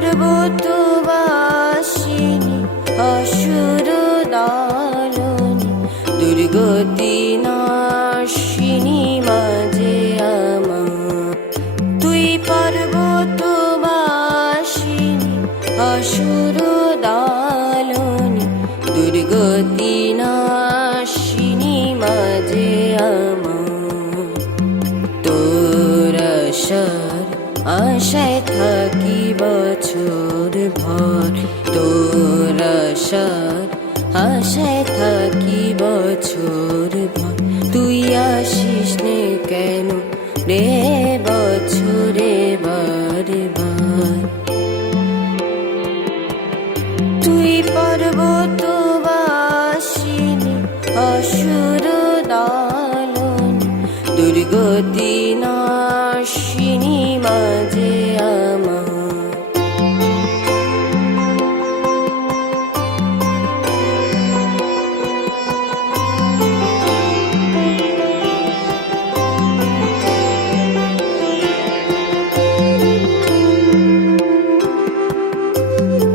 পর্বতবাসিনী, অসুর দালনী দুর্গতি নাশিনী মাঝে আমা তুই পর্বতবাসিনী, অসুর দালনী দুর্গতি নাশিনী মাঝে আমা তোর আশায় থাকি বছর ভর তোর আশার আশায় থাকি বছর ভর। তুই আসিস নে কেন রে বছরে বারে বার? তুই পর্বতবাসিনী অসুর দালনী, দুর্গতি নাশিনী Música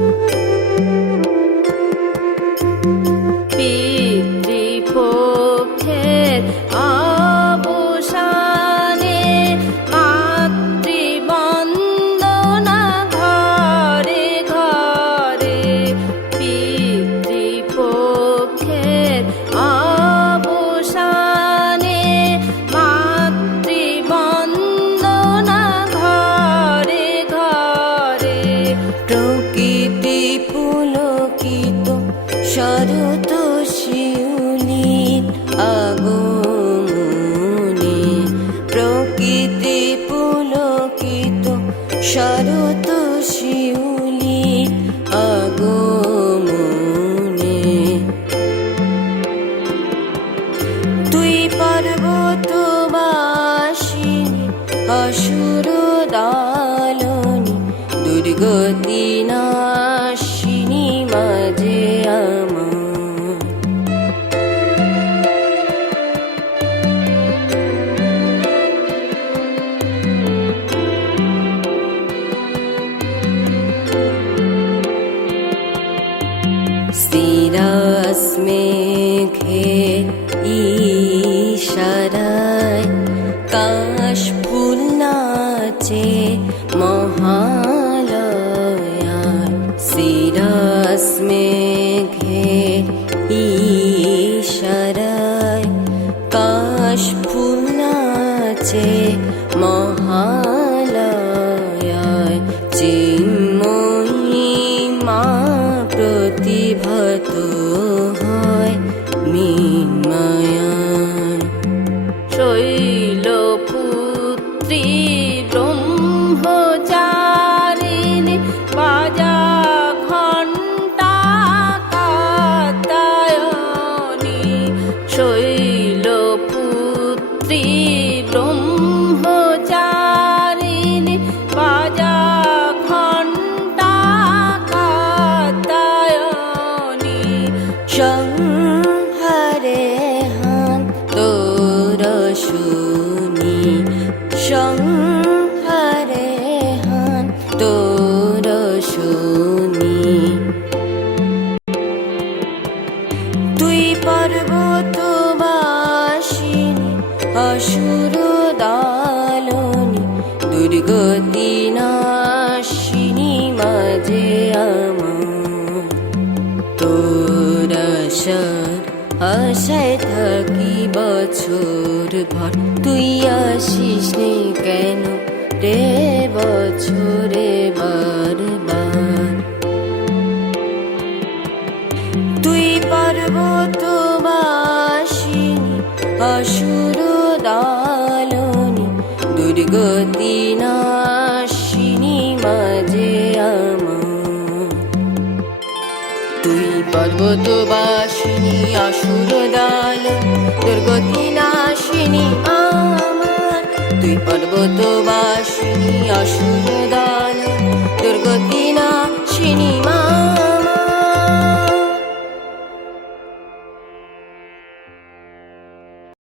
প্রকৃতি পুলকিত শরত শিউলির আগমনে। প্রকৃতি পুলকিত শরত শিউলির আগমনে। তুই পর্বতবাসিনী দুর্গতি নাশিনী মাঝে আমার। স্থিরাস্মেঘে ইশারায় ইশারায় কাশ ফুল মহালয়ায় সংহারে হান তোর শুনি। সংহারে হান তোর শুনি। তুই পর্বতবাসিনী অসুর দালনী দুর্গতি নাশিনী আশার আশায় থাকি বছর ভর। তুই আসিস নে কেন রে বছরে বারবার? তুই পারব পর্বতবাসিনী অসুর দালনী, দুর্গতি পর্বতবাসিনী আসুর দাল দুর্গতি নাশিনী আমার। তুই পর্বতবাসিনী আসুর দাল।